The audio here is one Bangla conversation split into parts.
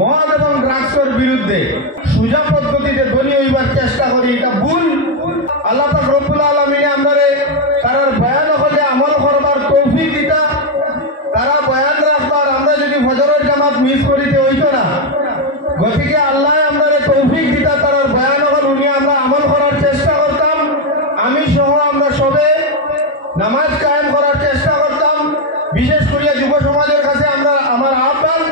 মদ এবং ড্রাগসের বিরুদ্ধে সুজা পদ্ধতিতে ধনী হইবার চেষ্টা করি, এটা ভুল। আল্লাহ পাক রব্বুল আলামিনে আমরারে তারার বয়ান হলে আমল করবার তৌফিক দিতা, তারা বয়ান রাখবার, আমরা যদি ফজরের জামাত মিস করিতে হইতো না। গতিকে আল্লাহ আমরারে তৌফিক দিতা, তারার বয়ান হল উনি আমরা আমল করার চেষ্টা করতাম। আমি সহ আমরা সবে নামাজ কায়েম করার চেষ্টা করতাম। বিশেষ করিয়া যুব সমাজের কাছে আমার আহ্বান,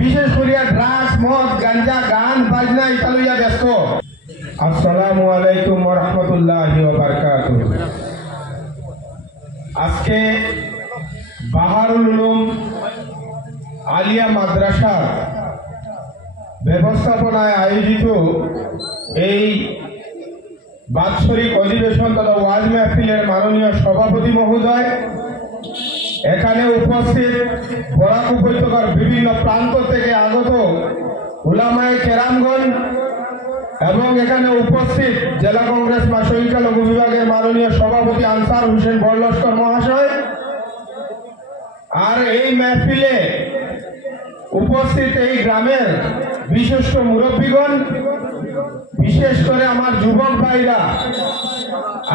বিশেষ করিয়া ড্রাগস, মদ, গাঞ্জা, গান বাজনা ইত্যাদিয়া ব্যস্ত। আসসালামু আলাইকুম ওয়া রাহমাতুল্লাহি ওয়া বারাকাতুহু। আজকে বাহারুল উলুম আলিয়া মাদ্রাসা ব্যবস্থাপনায় আয়োজিত এই বাৎসরিক অধিবেশন তথা ওয়াজ মাহফিলের মাননীয় সভাপতি মহোদয়, এখানে উপস্থিত বরাক উপত্যকার বিভিন্ন প্রান্ত থেকে আগত উলামায়ে কেরামগণ এবং এখানে উপস্থিত জেলা কংগ্রেস সংখ্যালঘু বিভাগের মাননীয় সভাপতি আনসার হোসেন বড়লস্কর মহাশয়, আর এই মাহফিলে উপস্থিত এই গ্রামের বিশিষ্ট মুরব্বীগণ, বিশেষ করে আমার যুবক ভাইরা,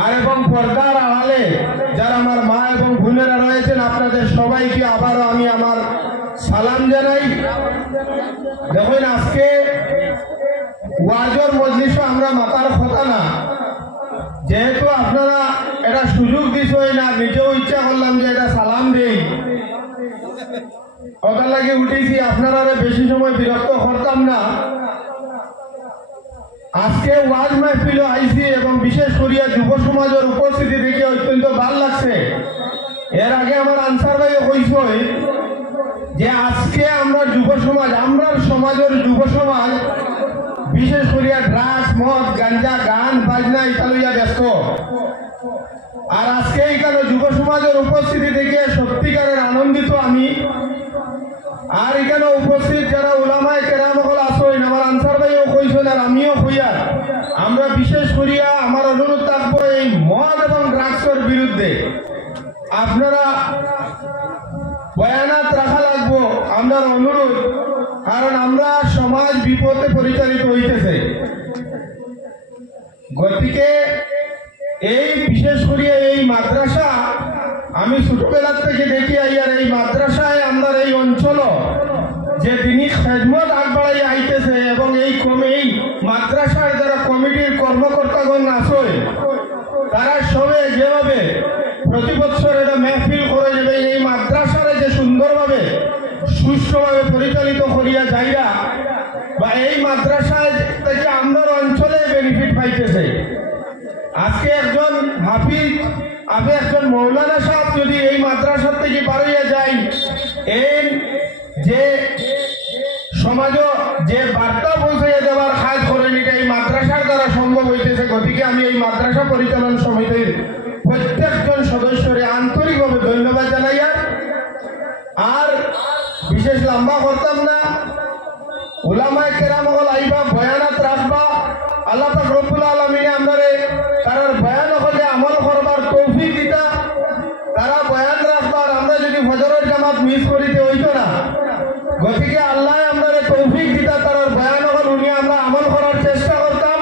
আর এবং পর্দার আড়ালে যারা আমার মা এবং বোনেরা রয়েছেন, আপনাদের সবাইকে আবারও আমি আমার সালাম জানাই। দেখুন, আজকে ওয়াজের মজলিসে আমরা মাতার কথা না, যেহেতু আপনারা এটা সুযোগ দিছই না, নিজেও ইচ্ছা করলাম যে এটা সালাম দেই, ওটার লাগে উঠেছি। আপনারা বেশি সময় বিরক্ত করতাম না। আজকে ওয়াজ মাহফিল আইসি এবং বিশেষ করিয়া যুব সমাজের উপস্থিতি দেখে অত্যন্ত ভাল লাগছে। এর আগে আমার আনসার ভাই কইছই যে আজকে আমরা যুব সমাজ, আমরা সমাজের যুব সমাজ বিশেষ করিয়া ড্রাগস, মদ, গাঞ্জা, গান বাজনা ইত্যাদিয়া ব্যস্ত। আর আজকে এখানে যুব সমাজের উপস্থিতি দেখে সত্যিকারের আনন্দিত আমি। আর এখানে উপস্থিত যারা উলামায়ে কেরাম হল আসেন, আমার আনসার ভাইও কইছেন আর আমিও কইয়া, আমরা বিশেষ করিয়া আমার অনুরোধ থাকবো এই মদ এবং ড্রাগসের বিরুদ্ধে আপনারা বয়ানাত রাখা লাগবো, আমার অনুরোধ। কারণ আমরা সমাজ বিপদে পরিচালিত হইতেছে। গতিকে এই বিশেষ করিয়া এই মাদ্রাসা আমি ছোটবেলার থেকে দেখি আর এই মাদ্রাসায় আমরা এই অঞ্চল যে তিনি খেদমত আগবাড়াই আইতেছে এবং এই মাদ্রাসার যারা কমিটির কর্মকর্তাগণ আছে, তারা সবে যেভাবে প্রতি বছর এটা মেহফিল করে যাবে, এই মাদ্রাসারে যে সুন্দরভাবে সুষ্ঠুভাবে পরিচালিত করিয়া যাইরা বা এই মাদ্রাসায় থেকে আমরা অঞ্চলে বেনিফিট পাইতেছে। আজকে একজন হাফিজ, আপনি একজন মৌলানা সাহেব যদি এই মাদ্রাসার থেকে পারিয়া যায়, এই যে সমাজ যে বার্তা পৌঁছাইয়া দেওয়ার কাজ করেন, এটা এই মাদ্রাসার দ্বারা সম্ভব হইতেছে। গতিকে আমি এই মাদ্রাসা পরিচালন সমিতির প্রত্যেকজন সদস্যরে আন্তরিকভাবে ধন্যবাদ জানাইয়া আর বিশেষ লম্বা করতাম না। উলামায়ে কেরাম হল আইবা, বয়ানাত রাখবা। আল্লাহ পাক রব্বুল আলামিনে আমরারে তারার বয়ান হলে আমল করবার তৌফিক দিতা, তারা বয়ান রাখবার, আমরা যদি ফজরের জামাত মিস করিতে হইতো না। গতিকে আল্লাহ আমরারে তৌফিক দিতা, তারার বয়ান হল উনি আমরা আমল করার চেষ্টা করতাম।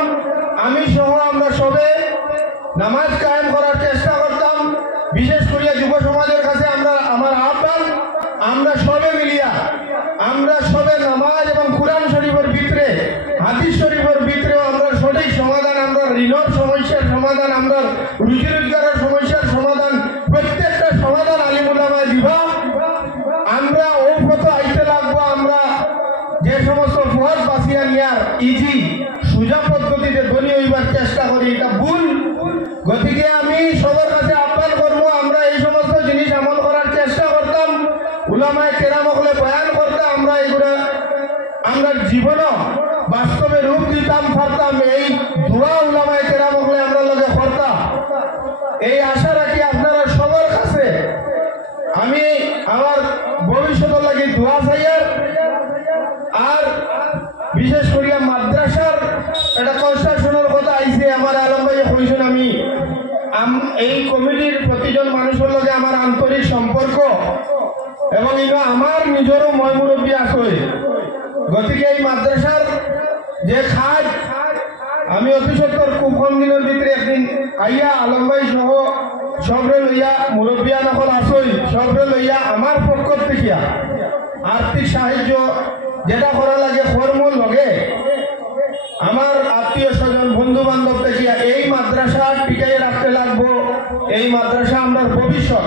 আমি সহ আমরা সবে নামাজ কায়েম করার চেষ্টা করতাম। বিশেষ করিয়া যুব সমাজের কাছে আমার আহ্বান, আমরা সবে মিলিয়া, আমরা সবে নামাজ এবং কুরআন শরীফের ভিতরে, হাদিস শরীফের ভিতরেও আমরা সঠিক সমাধান, আমরা ঋণের সমস্যার সমাধান, আমরা রুজি রোজগারের সমস্যার সমাধান, প্রত্যেকটা সমাধান আলিম উলামায়ে দিবা। আমরা ও পথ আইতে লাগবো। আমরা যে সমস্ত পথ বাঁচিয়া নেওয়ার ইজি সুজা পদ্ধতিতে ধনী হইবার চেষ্টা করি, এটা ভুল। গতিকে আমি সবার কাছে আহ্বান করবো, আমরা এই সমস্ত জিনিস আমল করার চেষ্টা করতাম, উলামায়ে কেরাম হলে বয়ান করতে, আমরা এগুলো আমরা জীবনও বাস্তবে রূপ দিতাম পারতাম। এই দোয়া উলামায়ে কেরাম হলে আমরা লগে করতাম। এই আশা রাখি আপনারা সবার কাছে আমি আমার ভবিষ্যতের লাগে দোয়া চাইয়ার। আর বিশেষ করিয়া মাদ্রাসার একটা কনস্ট্রাকশনের কথা আইছে, আমার আলম ভাই কইছেন, আমি এই কমিটির প্রতিজন মানুষের লগে আমার আন্তরিক সম্পর্ক এবং আমার নিজেরও ময় মুরব্বী আছে। গতিকে এই মাদ্রাসার যে খাট আমি অতি সত্তর খুব কম দিনের ভিতরে একদিন আইয়া আলম ভাই সহ সবরে লইয়া মুরব্বিয়া নকল আসই সবরে লইয়া আমার পক্ষ থেকে আর্থিক সাহায্য যেটা করা লাগে কর্মর লগে আমার আত্মীয় স্বজন বন্ধু বান্ধব থেকে এই মাদ্রাসা টিকাইয়ে রাখতে লাগবো। এই মাদ্রাসা আমরা ভবিষ্যৎ,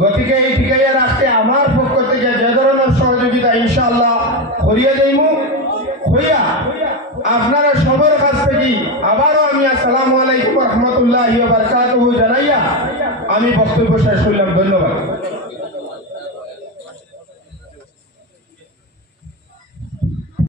গতিকে এই টিকাইয়ে রাখতে আমার পক্ষ থেকে যে ধরনের সহযোগিতা ইনশাআল্লাহ করিয়ে দেবো। হইয়া আপনারা সবার কাছ থেকে আবারও আমি আসসালামু আলাইকুম রহমতুল্লাহি ওয়া বারাকাতুহু জানাইয়া আমি বক্তব্য শেষ করলাম। ধন্যবাদ।